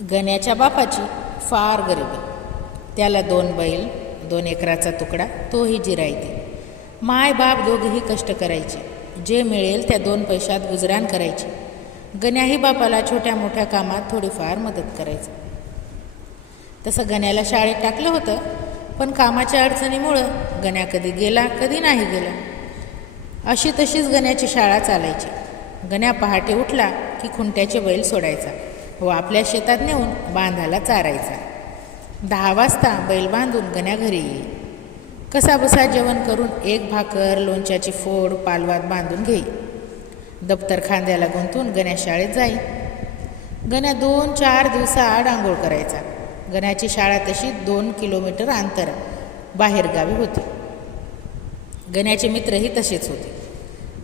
गण्याच्या बापाची फार गरिबी. त्याला 2 बैल, 2 एकराचा तुकडा, तोही जिरायती. माय बाप दोघेही कष्ट करायचे. जे मिळेल त्या 2 पैशात गुजराण करायचे. गण्याही बापाला छोट्या मोठ्या कामात थोडीफार मदत करायचं. तसं गण्याला शाळेत टाकलं होतं, पण कामाच्या अडचणीमुळं गण्या कधी गेला कधी नाही गेला. अशी तशीच गण्याची शाळा चालायची. गण्या पहाटे उठला की खुंट्याचे बैल सोडायचा व आपल्या शेतात नेऊन बांधाला चारायचा. 10 वाजता बैल बांधून गण्या घरी येई. कसाबसा जेवण करून 1 भाकर, लोणच्याची फोड पालवात बांधून घेई. दप्तर खांद्याला गुंतून गण्या शाळेत जाई. गण्या 2-4 दिवसाआड आंघोळ करायचा. गण्याची शाळा तशी 2 किलोमीटर अंतर बाहेरगावी होती. गण्याचे मित्रही तसेच होते.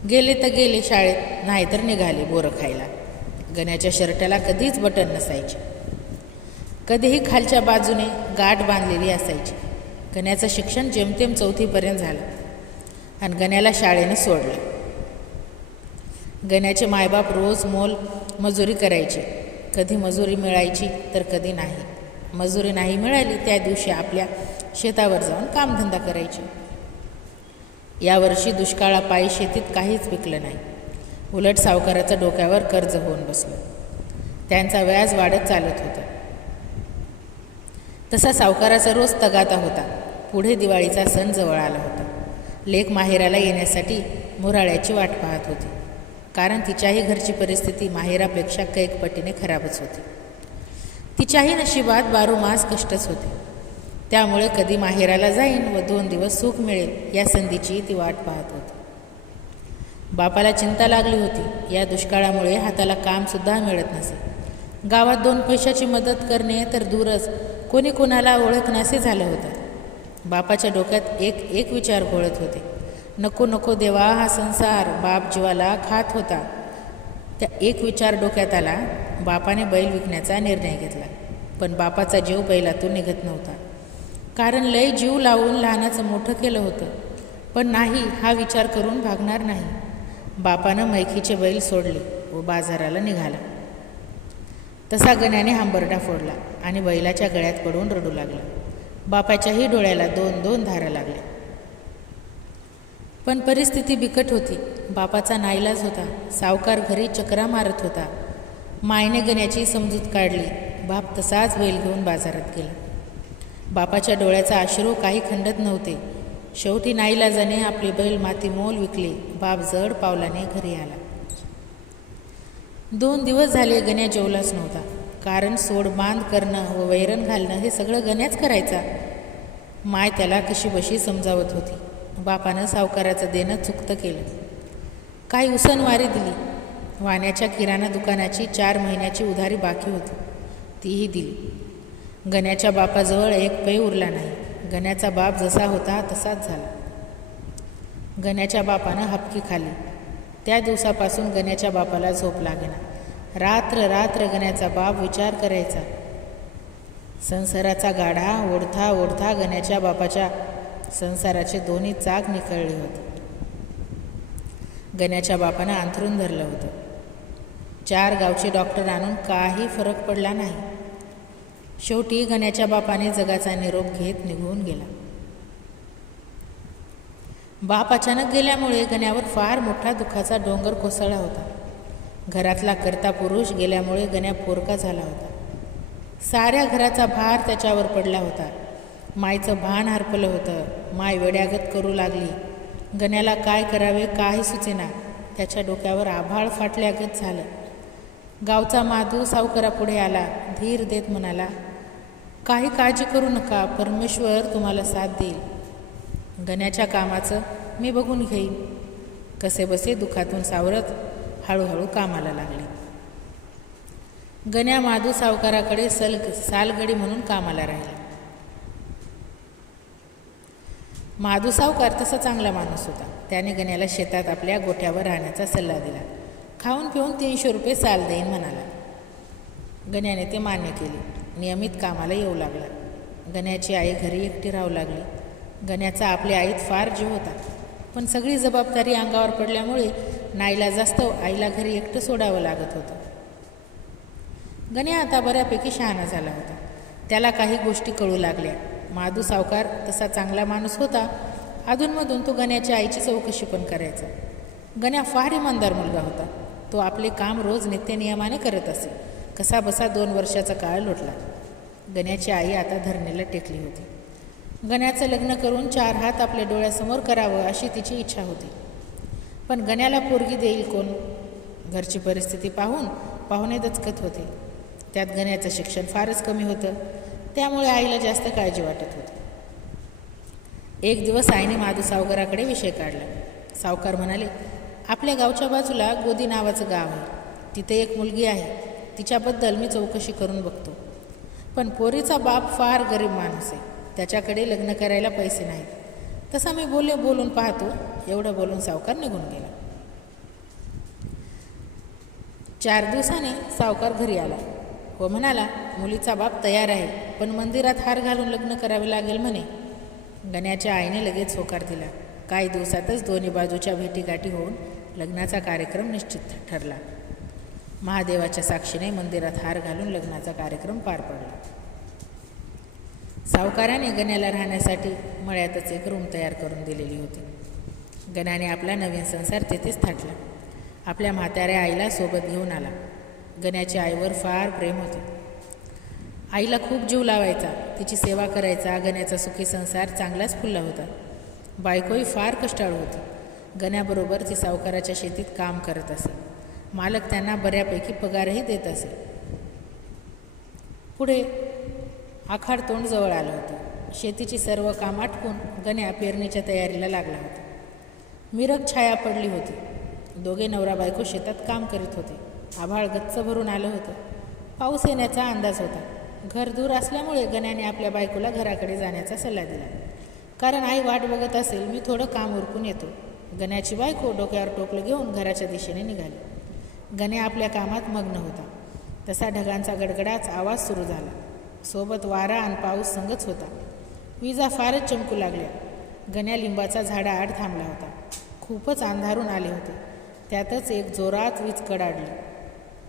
गेले तर गेले शाळेत, नाहीतर निघाले बोरं खायला. गण्याच्या शर्टाला कधीच बटन नसायचे. कधीही खालच्या बाजूने गाठ बांधलेली असायची. गण्याचं शिक्षण जेमतेम 4थीपर्यंत झालं आणि गण्याला शाळेनं सोडलं. गण्याचे मायबाप रोज मोल मजुरी करायचे. कधी मजुरी मिळायची तर कधी नाही. मजुरी नाही मिळाली त्या दिवशी आपल्या शेतावर जाऊन कामधंदा करायचे. यावर्षी दुष्काळापायी शेतीत काहीच पिकलं नाही. उलट सावकाराचं डोक्यावर कर्ज होऊन बसलं. त्यांचा व्याज वाढत चालत होता. तसा सावकाराचा रोज तगाता होता. पुढे दिवाळीचा सण जवळ आला होता. लेक माहेराला येण्यासाठी मुराळ्याची वाट पाहत होती, कारण तिच्याही घरची परिस्थिती माहेरापेक्षा कैक पटीने खराबच होती. तिच्याही नशिबात 12 मास कष्टच होते. त्यामुळे कधी माहेराला जाईन व 2 दिवस सुख मिळेल या संधीची ती वाट पाहत होती. बापाला चिंता लागली होती. या दुष्काळामुळे हाताला कामसुद्धा मिळत नसे. गावात 2 पैशाची मदत करणे तर दूरच, कोणी कोणाला ओळखण्यासे झालं होतं. बापाच्या डोक्यात एक विचार घोळत होते. नको नको देवा हा संसार. बाप जीवाला खात होता. त्या एक विचार डोक्यात आला. बापाने बैल विकण्याचा निर्णय घेतला. पण बापाचा जीव बैलातून निघत नव्हता, कारण लय जीव लावून लहानाचं मोठं केलं होतं. पण नाही, हा विचार करून भागणार नाही. बापानं मैखीचे बैल सोडले व बाजाराला निघाला. तसा गण्याने हंबरडा फोडला आणि बैलाच्या गळ्यात पडून रडू लागला. बापाच्याही डोळ्याला 2-2 धारा लागल्या. पण परिस्थिती बिकट होती. बापाचा नाईलाज होता. सावकार घरी चकरा मारत होता. मायने गण्याची समजूत काढली. बाप तसाच बैल घेऊन बाजारात गेला. बापाच्या डोळ्याचा अश्रू काही खंडत नव्हते. शेवटी नाईलाजाने आपले बैल मातीमोल विकले. बाप जड पावलाने घरी आला. 2 दिवस झाले गण्या जेवलाच नव्हता, कारण सोडबांध करणं व वैरण घालणं हे सगळं गण्याच करायचा. माय त्याला कशीबशी समजावत होती. बापानं सावकाराचं देणं चुकतं केलं. काही उसनवारी दिली. वाण्याच्या किराणा दुकानाची 4 महिन्याची उधारी बाकी होती, तीही दिली. गण्याच्या बापाजवळ 1 पै उरला नाही. गण्याचा बाप जसा होता तसाच झाला. गण्याच्या बापानं हपकी खाल्ली. त्या दिवसापासून गण्याच्या बापाला झोप लागेना. रात्र रात्र गण्याचा बाप विचार करायचा. संसाराचा गाढा ओढता ओढता गण्याच्या बापाच्या संसाराचे 2 चाक निखळले होते. गण्याच्या बापानं अंथरून धरलं होतं. 4 गावचे डॉक्टर आणून काही फरक पडला नाही. शेवटी गण्याच्या बापाने जगाचा निरोप घेत निघून गेला. बाप अचानक गेल्यामुळे गण्यावर फार मोठा दुःखाचा डोंगर कोसळला होता. घरातला कर्ता पुरुष गेल्यामुळे गण्या पोरका झाला होता. साऱ्या घराचा भार त्याच्यावर पडला होता. मायचं भान हरपलं होतं. माय वेड्यागत करू लागली. गण्याला काय करावे काही सुचेना. त्याच्या डोक्यावर आभाळ फाटल्यागत झालं. गावचा माधू सावकारापुढे आला. धीर देत म्हणाला, काही काळजी करू नका, परमेश्वर तुम्हाला साथ देईल. गण्याच्या कामाचं मी बघून घेईन. कसेबसे दुःखातून सावरत हळूहळू कामाला लागले. गण्या माधू सावकाराकडे सालगडी म्हणून कामाला राहिला. माधू सावकार तसा चांगला माणूस होता. त्याने गण्याला शेतात आपल्या गोठ्यावर राहण्याचा सल्ला दिला. खाऊन पिऊन 300 रुपये साल देईन म्हणाला. गण्याने ते मान्य केले. नियमित कामाला येऊ लागला. गण्याची आई घरी एकटी राहू लागली. गण्याचा आपल्या आईत फार जीव होता, पण सगळी जबाबदारी अंगावर पडल्यामुळे नाईलाजास्तव आईला घरी एकटं सोडावं लागत होतं. गण्या आता बऱ्यापैकी शहाणा झाला होता. त्याला काही गोष्टी कळू लागल्या. माधू सावकार तसा चांगला माणूस होता. अधूनमधून तो गण्याच्या आईची चौकशी पण करायचा. गण्या फार इमानदार मुलगा होता. तो आपले काम रोज नित्यनियमाने करत असे. कसा बसा 2 वर्षाचा काळ लोटला. गण्याची आई आता धरणीला टेकली होती. गण्याचं लग्न करून 4 हात आपल्या डोळ्यासमोर करावं अशी तिची इच्छा होती. पण गण्याला पोरगी देईल कोण? घरची परिस्थिती पाहून पाहुणे दचकत होते. त्यात गण्याचं शिक्षण फारच कमी होतं. त्यामुळे आईला जास्त काळजी वाटत होती. एक दिवस आईने माधू सावकाराकडे विषय काढला. सावकार म्हणाले, आपल्या गावच्या बाजूला गोदी नावाचं गाव आहे. तिथे एक मुलगी आहे. तिच्याबद्दल मी चौकशी करून बघतो. पण पोरीचा बाप फार गरीब माणूस आहे. त्याच्याकडे लग्न करायला पैसे नाहीत. तसा मी बोलून पाहतो. एवढं बोलून सावकार निघून गेला. 4 दिवसाने सावकार घरी आला व म्हणाला, मुलीचा बाप तयार आहे, पण मंदिरात हार घालून लग्न करावे लागेल म्हणे. गण्याच्या आईने लगेच होकार दिला. काही दिवसातच दोन्ही बाजूच्या भेटीगाठी होऊन लग्नाचा कार्यक्रम निश्चित ठरला. महादेवाच्या साक्षीने मंदिरात हार घालून लग्नाचा कार्यक्रम पार पडला. सावकाराने गण्याला राहण्यासाठी मळ्यातच एक रूम तयार करून दिलेली होती. गण्याने आपला नवीन संसार तेथेच थाटला. आपल्या म्हाताऱ्या आईला सोबत घेऊन आला. गण्याच्या आईवर फार प्रेम होते. आईला खूप जीव लावायचा. तिची सेवा करायचा. गण्याचा सुखी संसार चांगलाच फुलला होता. बायकोही फार कष्टाळू होती. गण्याबरोबर ती सावकाराच्या शेतीत काम करत असे. मालक त्यांना बऱ्यापैकी पगारही देत असे. पुढे आखाड तोंड जवळ आलं होतं. शेतीची सर्व काम आटपून गण्या पेरणीच्या तयारीला लागला होता. मिरग छाया पडली होती. दोघे नवरा बायको शेतात काम करीत होते. आभाळ गच्च भरून आलं होतं. पाऊस येण्याचा अंदाज होता. घर दूर असल्यामुळे गण्याने आपल्या बायकोला घराकडे जाण्याचा सल्ला दिला. कारण आई वाट बघत असेल. मी थोडं काम उरकून येतो. गण्याची बायको डोक्यावर टोपलं घेऊन घराच्या दिशेने निघाली. गण्या आपल्या कामात मग्न होता. तसा ढगांचा गडगडाच आवाज सुरू झाला. सोबत वारा आणि पाऊस संगच होता. विजा फारच चमकू लागल्या. गण्या लिंबाचा झाडाआड थांबला होता. खूपच अंधारून आले होते. त्यातच एक जोरात वीज कडाडली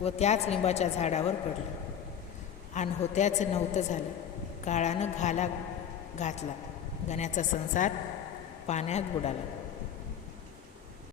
व त्याच लिंबाच्या झाडावर पडली. आणि होत्याच नव्हतं झालं. काळानं घाला घातला. गण्याचा संसार पाण्यात बुडाला.